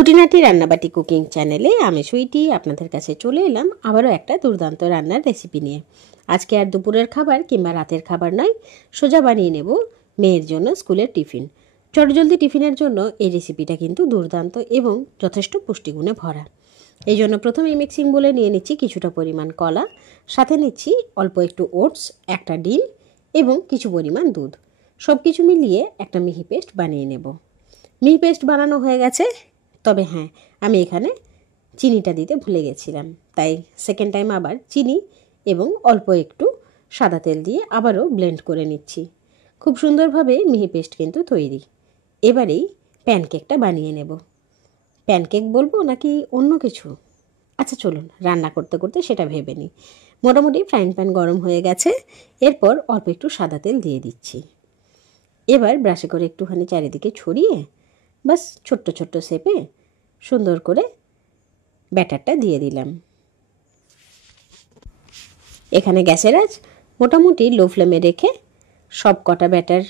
খুঁটিনাটি রান্নাবাটি কুকিং চ্যানেলে আমি সুইটি আপনাদের কাছে চলে এলাম আবারও একটা দুর্দান্ত রান্নার রেসিপি নিয়ে। আজকে আর দুপুরের খাবার কিংবা রাতের খাবার নয়, সোজা বানিয়ে নেব মেয়ের জন্য স্কুলের টিফিন। চটজলদি টিফিনের জন্য এই রেসিপিটা কিন্তু দুর্দান্ত এবং যথেষ্ট পুষ্টিগুণে ভরা। এই জন্য প্রথমেই মিক্সিং বলে নিয়ে নিচ্ছি কিছুটা পরিমাণ কলা, সাথে নিচ্ছি অল্প একটু ওটস, একটা ডিম এবং কিছু পরিমাণ দুধ। সব কিছু মিলিয়ে একটা মিহি পেস্ট বানিয়ে নেব। মিহি পেস্ট বানানো হয়ে গেছে, তবে হ্যাঁ, আমি এখানে চিনিটা দিতে ভুলে গেছিলাম, তাই সেকেন্ড টাইম আবার চিনি এবং অল্প একটু সাদা তেল দিয়ে আবারও ব্লেন্ড করে নিচ্ছি। খুব সুন্দরভাবে মিহি পেস্ট কিন্তু তৈরি। এবারেই প্যানকেকটা বানিয়ে নেব। প্যানকেক বলবো নাকি অন্য কিছু? আচ্ছা চলুন রান্না করতে করতে সেটা ভেবে নিই। মোটামুটি ফ্রাইং প্যান গরম হয়ে গেছে, এরপর অল্প একটু সাদা তেল দিয়ে দিচ্ছি। এবার ব্রাশে করে একটুখানি চারিদিকে ছড়িয়ে বাস ছোট্ট ছোট্ট শেপে সুন্দর করে ব্যাটারটা দিয়ে দিলাম। এখানে গ্যাসের আঁচ মোটামুটি লো ফ্লেমে রেখে সব কটা ব্যাটার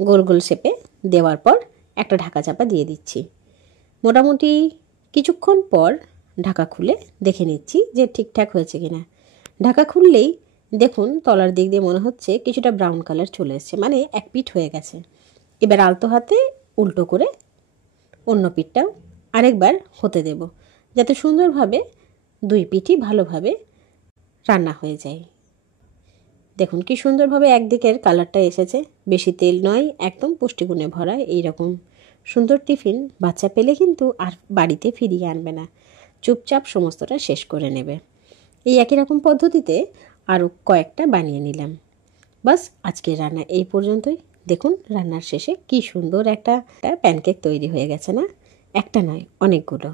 গোল গোল শেপে দেওয়ার পর একটা ঢাকা চাপা দিয়ে দিচ্ছি। মোটামুটি কিছুক্ষণ পর ঢাকা খুলে দেখে নিচ্ছি যে ঠিকঠাক হয়েছে কিনা। ঢাকা খুললেই দেখুন তলার দিক দিয়ে মনে হচ্ছে কিছুটা ব্রাউন কালার চলে এসছে, মানে এক পিঠ হয়ে গেছে। এবার আলতো হাতে উল্টো করে অন্য পিঠটাও আরেকবার হতে দেব, যাতে সুন্দরভাবে দুই পিঠই ভালোভাবে রান্না হয়ে যায়। দেখুন কি সুন্দরভাবে একদিকের কালারটা এসেছে। বেশি তেল নয়, একদম পুষ্টিগুণে ভরা এইরকম সুন্দর টিফিন বাচ্চা পেলে কিন্তু আর বাড়িতে ফিরিয়ে আনবে না, চুপচাপ সমস্তটা শেষ করে নেবে। এই একই রকম পদ্ধতিতে আরও কয়েকটা বানিয়ে নিলাম। বাস আজকের রান্না এই পর্যন্তই। দেখুন রান্নার শেষে কি সুন্দর একটা প্যানকেক তৈরি হয়ে গেছে না? একটা নয়, অনেকগুলো,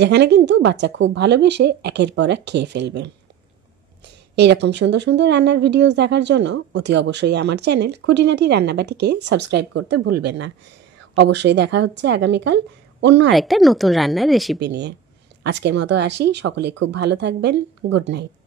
যেখানে কিন্তু বাচ্চা খুব ভালোবেসে একের পর এক খেয়ে ফেলবে। এইরকম সুন্দর সুন্দর রান্নার ভিডিওস দেখার জন্য অতি অবশ্যই আমার চ্যানেল খুঁটিনাটি রান্নাবাটিকে সাবস্ক্রাইব করতে ভুলবেন না। অবশ্যই দেখা হচ্ছে আগামীকাল অন্য আরেকটা নতুন রান্নার রেসিপি নিয়ে। আজকের মতো আসি, সকলে খুব ভালো থাকবেন। Good night.